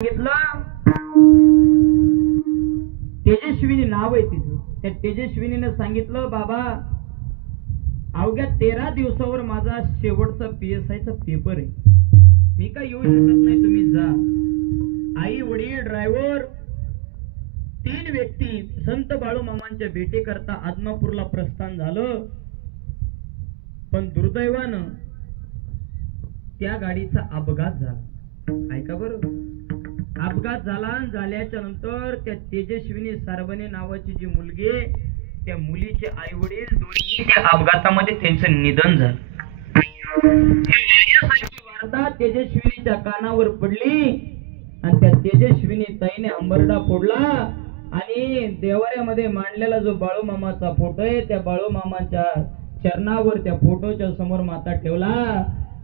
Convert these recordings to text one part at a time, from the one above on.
सांगितलं तेजस्विनी नाव आहे तिचं. त्या तेजस्विनीने सांगितलं बाबा अवघ्या 13 दिवसावर माझा शेवटचा PSI चा पेपर आहे, मी काय येऊ शकत नाही, तुम्ही जा. आई वडील ड्रायव्हर 3 व्यक्ती संत बाळूमामांच्या भेटीकरता आदमापूरला प्रस्थान झालं. पण दुर्दैवानं त्या गाडीचा अपघात झाला. ऐका बरं, अपघात झाल्याच्या नंतर त्या तेजस्विनी सारबने नावाची जी मुलगी, त्या मुलीचे आई वडील दोन्ही त्या अपघातामध्ये त्यांचं निधन झालं. वाऱ्यासारखी वार्ता तेजस्विनीच्या कानावर पडली आणि त्या तेजस्विनी ताईने अंबरडा फोडला आणि देवाऱ्यामध्ये मांडलेला जो बाळूमामाचा फोटो आहे त्या बाळूमामाच्या चरणावर त्या फोटोच्या समोर माता ठेवला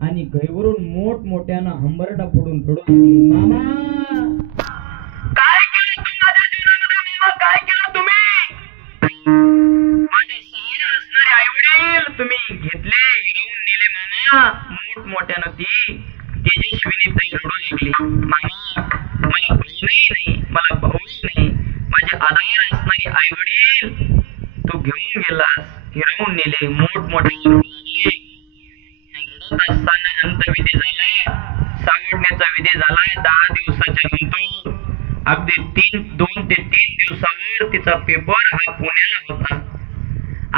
आणि गैवरून मोठमोठ्यानं हंबरडा फोडून रडू लागली. मामा काय केलं तुम्ही माझ्या जीवनामध्ये? मामा काय केलं तुम्ही? माझे सहारा असणारे आई वडील तुम्ही घेतले, हिरावून नेले. मामा मोठमोठ्यानं ती तेजस्विनी ताई रडू लागली. मामा मला बहीणही नाही, मला भाऊही नाही, माझे आधार असणारे आई वडील तू घेऊन गेलास, हिरावून नेले. मोठमोठे रडू लागले. असताना अंतविधी झालाय, सावडण्याचा विधी झालाय. 10 दिवसाच्या नंतर अगदी 2 ते 3 दिवसावर तिचा पेपर हा पुण्याला होता.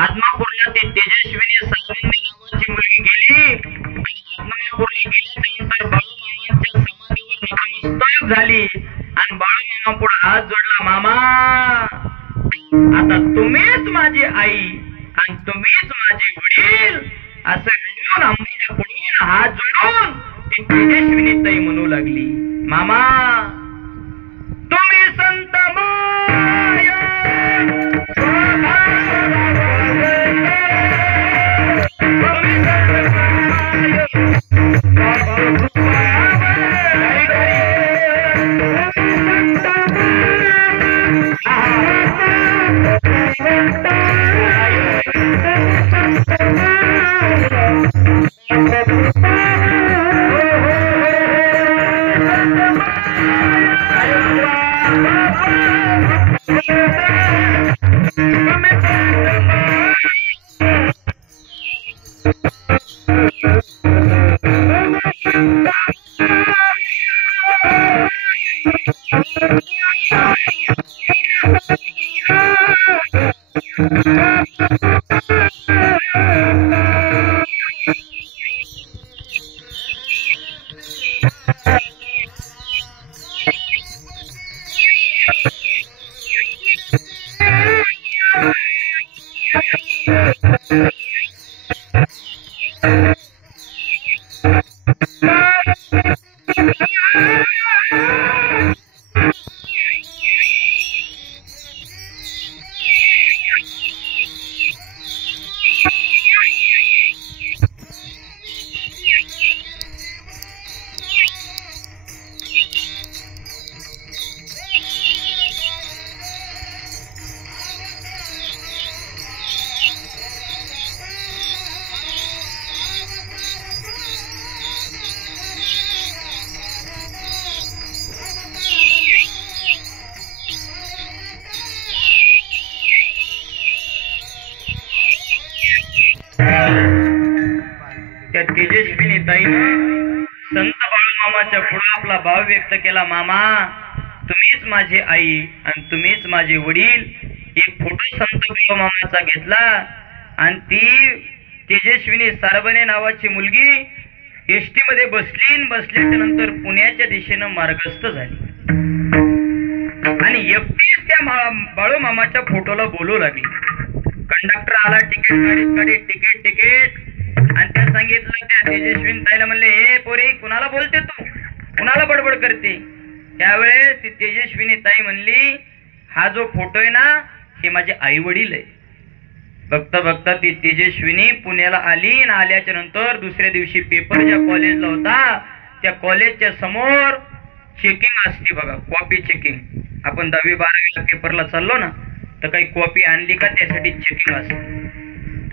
आदमापूरला ती तेजस्विनी सारंगी नावाची मुलगी गेली आणि आदमापूरला गेल्याच्या नंतर बाळूमामांच्या समाधीवर नतमस्तक झाली आणि बाळूमामा पुढे हात जोडला. मामा आता तुम्हीच माझी आई आणि तुम्हीच माझे वडील असं रडून अंबरडा फोडून हात जोडून ती तेजस्विनी ताई म्हणू लागली. मामा तुम्ही संत माया त्या तेजस्विनी ताईनं संत बाळूमामाच्या पुढे आपला भाव व्यक्त केला. मामा तुम्हीच माझी आई आणि तुम्हीच माझे वडील. एक फोटो संत बाळूमामाचा घेतला आणि ती तेजस्विनी सारबने नावाची मुलगी एसटी मध्ये बसल्याच्या नंतर पुण्याच्या दिशेनं मार्गस्थ झाली आणि एकटीच त्या बाळूमामाच्या फोटोला बोलू लागली. कंडक्टर आला, तिकीट काढी, तिकीट आणि त्या सांगितलं. त्या तेजस्विनी ताईला म्हणले, हे पोरी कुणाला बोलते तू, कुणाला बडबड करते? त्यावेळेस ती तेजस्विनी ताई म्हणली, हा जो फोटो आहे ना हे माझे आई वडील आहे. बघता बघता ती तेजस्विनी पुण्याला आली आणि आल्याच्या नंतर दुसऱ्या दिवशी पेपर ज्या कॉलेजला होता त्या कॉलेजच्या समोर चेकिंग असते बघा, कॉपी चेकिंग. आपण 10वी 12वीला पेपरला चाललो ना तर काही कॉपी आणली का त्यासाठी चेकिंग असते.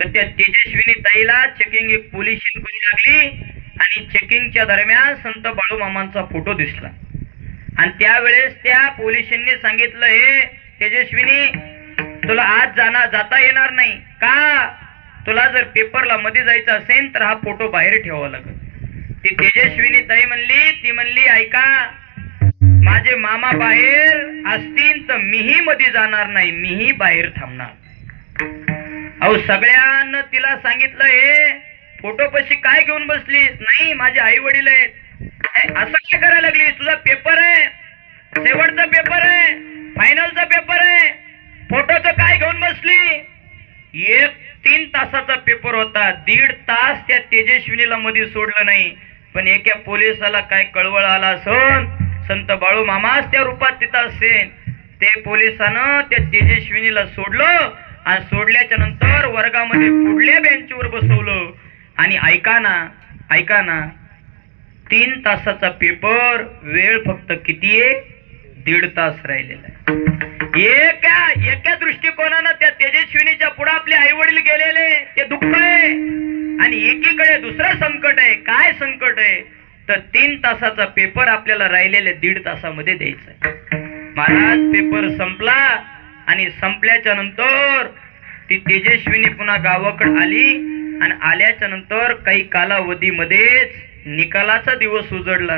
तर त्या तेजस्विनी ताईला चेकिंग एक पोलिसीन करू लागली आणि चेकिंगच्या दरम्यान संत बाळूमामांचा फोटो दिसला. आणि त्यावेळेस त्या पोलिसांनी सांगितलं, हे तेजस्विनी, तुला आज जाता येणार नाही का? तुला जर पेपरला मध्ये जायचं असेल तर हा फोटो बाहेर ठेवावा लागेल. ती तेजस्विनी ताई म्हणली ऐका, माझे मामा बाहेर असतील तर मीही मध्ये जाणार नाही, मीही बाहेर थांबणार. अहो सगळ्यांना तिला सांगितलं, हे फोटो पशी काय घेऊन बसलीस? नाही, माझे आई वडील आहेत. असं काय करायला लागली? तुझा पेपर आहे, शेवटचा पेपर आहे, फायनलचा पेपर आहे, फोटोचं काय घेऊन बसली? 3 तासाचा पेपर होता, 1.5 तास त्या तेजस्विनीला मध्ये सोडलं नाही. पण एका पोलिसाला काय कळवळ आला असून, संत बाळू मामाच त्या रूपात तिथं असेल, ते पोलिसानं त्या तेजस्विनीला सोडलं आणि सोडल्याच्या नंतर वर्गामध्ये पुढल्या बेंचवर बसवलं. आणि ऐका ना 3 तासाचा पेपर, वेळ फक्त किती आहे? 1.5 तास राहिलेला आहे. एका दृष्टिकोनानं त्या तेजस्विनीच्या पुढे आपले आई वडील गेलेले, ते दुःख आहे. आणि एकीकडे दुसरं संकट आहे. काय संकट आहे? तर 3 तासाचा पेपर आपल्याला राहिलेल्या 1.5 तासामध्ये द्यायचा आहे. महाराज पेपर संपला आणि संपल्याच्या नंतर ती तेजस्विनी पुन्हा गावाकडे आली आणि आल्याच्या नंतर काही कालावधीमध्येच निकालाचा दिवस उजडला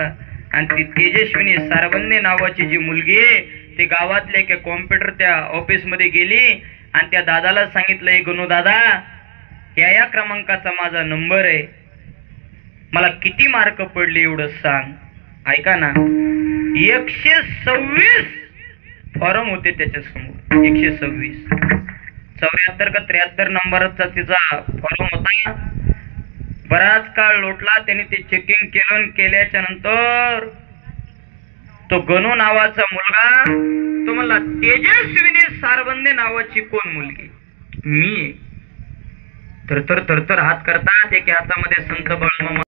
आणि ती तेजस्विनी सारवंदे नावाची जी मुलगी आहे ती गावातल्या एका कॉम्प्युटर त्या ऑफिस मध्ये गेली आणि त्या दादाला सांगितलं, हे गणू दादा, या क्रमांकाचा माझा नंबर आहे, मला किती मार्क पडले एवढं सांग. ऐका ना, 126 फॉर्म होते त्याच्या समोर. 126, 74 का 73 नंबरचा तिचा फॉर्म होता. बराच काळ लोटला, त्याने ते चेकिंग केल्याच्या नंतर तो गणू नावाचा मुलगा तो म्हणला, तेजस्विनी सारवंदे नावाची कोण मुलगी? मी. तर हात करतात, एका हातामध्ये संत बाळूमामा